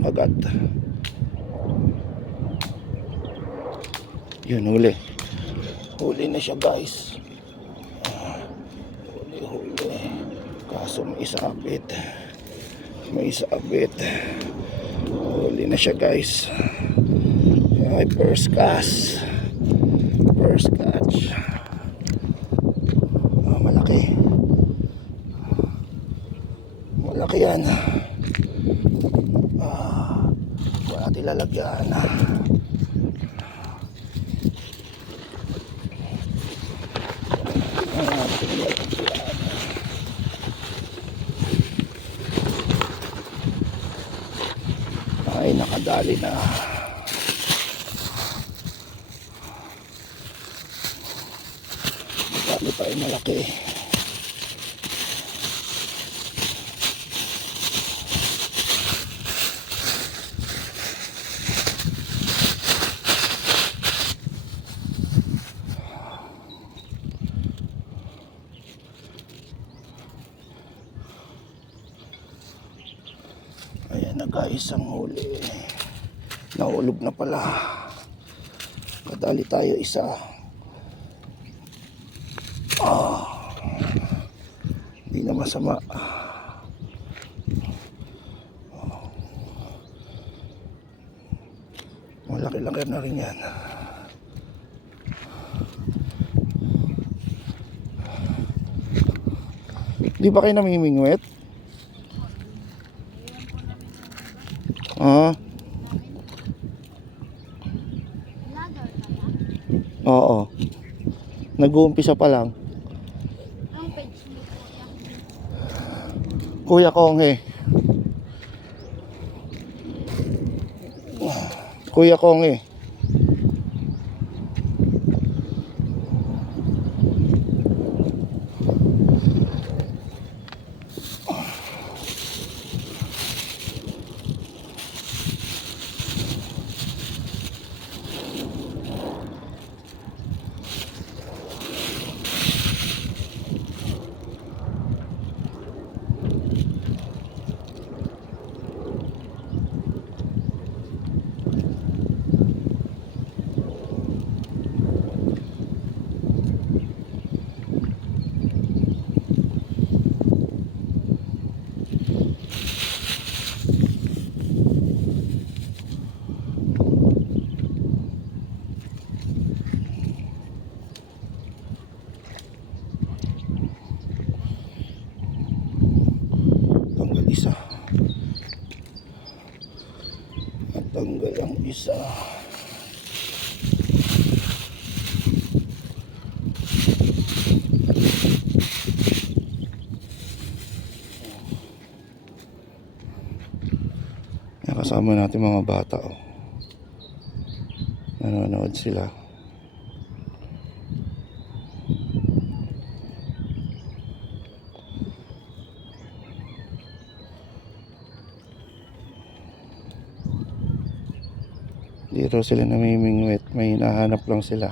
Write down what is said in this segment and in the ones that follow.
ang kagat. Yun, huli. Huli na siya guys. Huli, huli. Kaso may isabit. May isabit. Huli na siya guys. Ay, first cast. First catch. Ah, malaki. Malaki yan. Ah, wala natin lalagyan. Ah, lalagyan. Ay, nakadali na. Dali pa yung malaki. Ayan na guys ang huli. Nahulog na pala. Kadali tayo isa. Ah. Hindi na masama. Malaki-laki na rin yan. Di ba kayo namimingwit? Ba? oo. Nag-uumpisa pa lang. Kuya yan. Konghe. Kuya Konghe. Tanggal isa. At tanggal ang isa. Yan, kasama natin mga bata oh. Nanonood sila. Dito sila namimingwit. May hinahanap lang sila.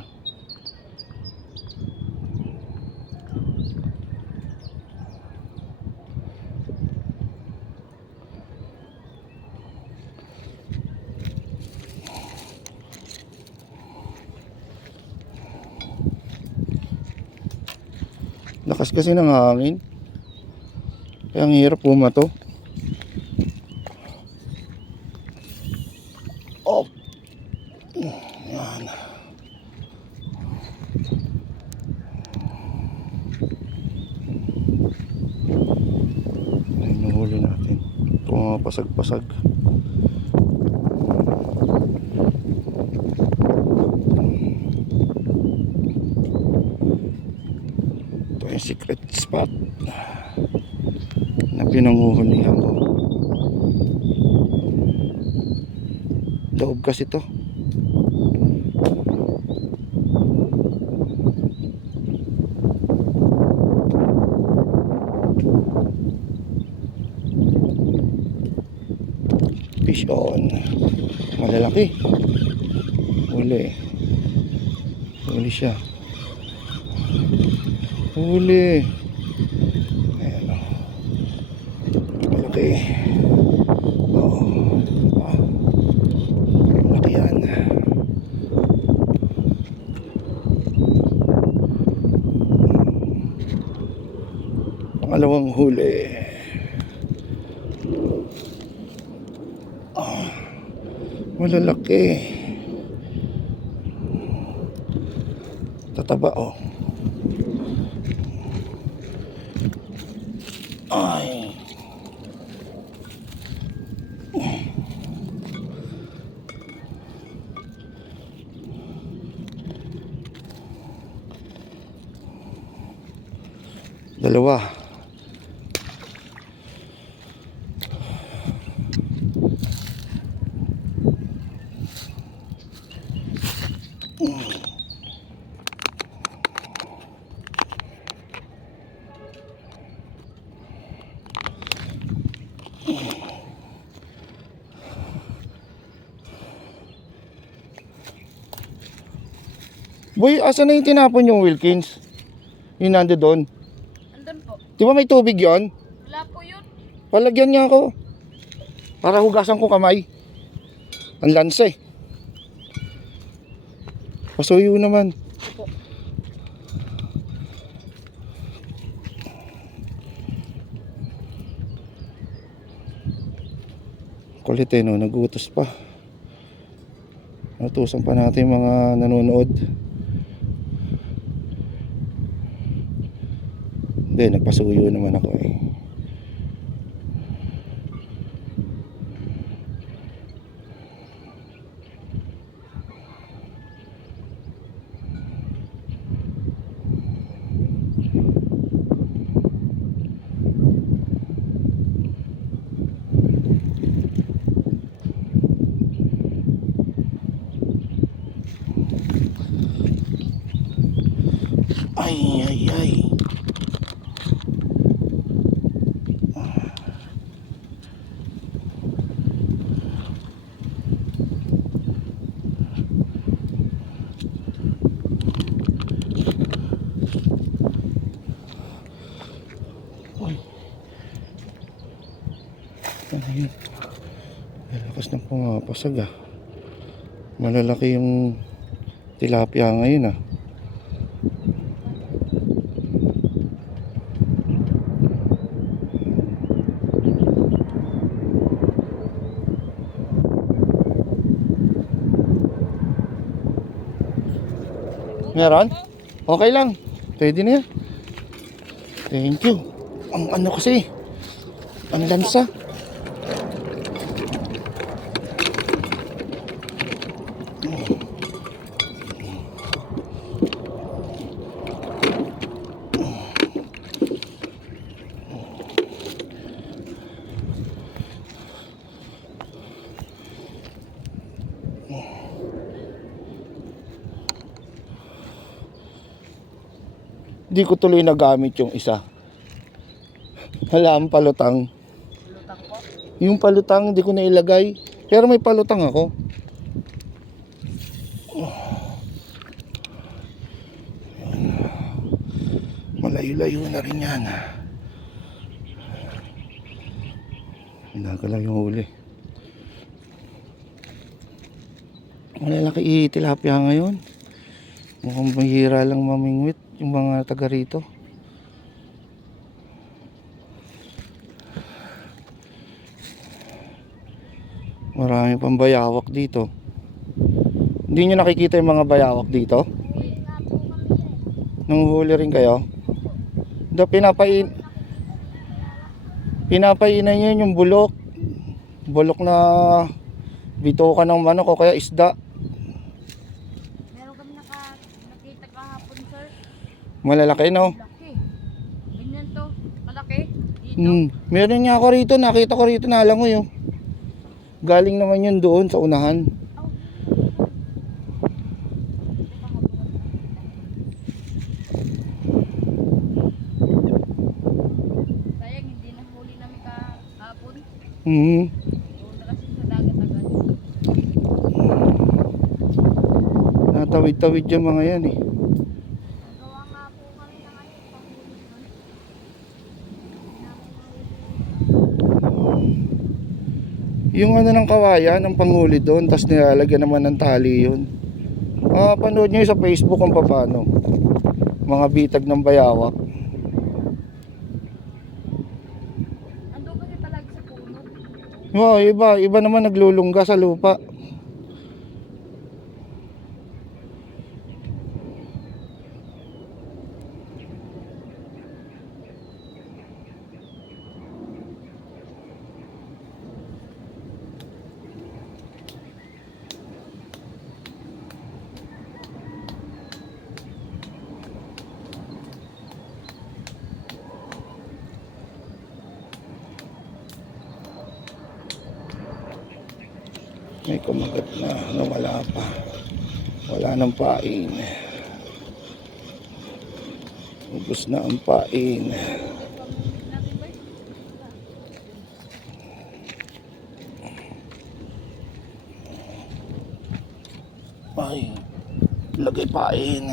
Lakas kasi ng hangin. Kaya ang hirap pumato. Oh. Yan. Ay, nahuli natin. Ito mga pasag-pasag. Ito yung secret spot na pinanguhulihan ko. Loob kasi to. Doon. Malalaki. Uli. Uli siya. Uli. Ayan o. Malaki. Oo. Diba? Malaki yan. Huli. malalaki. Tataba oh. Ay. Dalawa. Boy, asa na yung tinapon yung Wilkins? Yung nando doon? Andun po. Di ba may tubig yon? Wala po yun. Palagyan niya ako. Para hugasan ko kamay. Ang lansa eh. Pasuyo naman. Opo. Kulit eh no, nagutos pa. Natusan pa natin mga nanonood. Hindi, nagpasuyo naman ako eh. Pasag ah. Malalaki yung tilapia ngayon ah. Meron? Okay lang. Pwede na yan. Thank you. Ang ano kasi. Ang lansa. Hindi ko tuloy nagamit yung isa. Hala, ang palutang. Palutang po? Yung palutang, hindi ko na ilagay. Pero may palutang ako. Malayo-layo na rin yan. Pinagalaw yung huli. Malalaki tilapia ngayon. Mukhang mahira lang mamingwit yung mga taga rito. Marami pang bayawak dito. Hindi nyo nakikita yung mga bayawak dito? Nung huli rin kayo? Do pinapain pinapainan nyo yung bulok. Bulok na bituka ng manok o kaya isda. Malalaki no? Malaki. To. Malaki. Dito. Hmm. Meron nga ako rito. Nakita ko rito na alam ko oh. yun. Galing naman yun doon sa unahan. Sayang hindi na huli na may kahapon Mm -hmm. Natawid-tawid yung mga yan eh. yung ano ng kawayan ng panghuli doon tapos nilalagyan naman ng tali yun. Uh, panood nyo sa facebook kung paano. Mga bitag ng bayawak. Wow, iba, iba naman naglulungga sa lupa. Kumagat na nawala pa. Wala nang pain. Ubus na ang pain. Ay, lagay pain.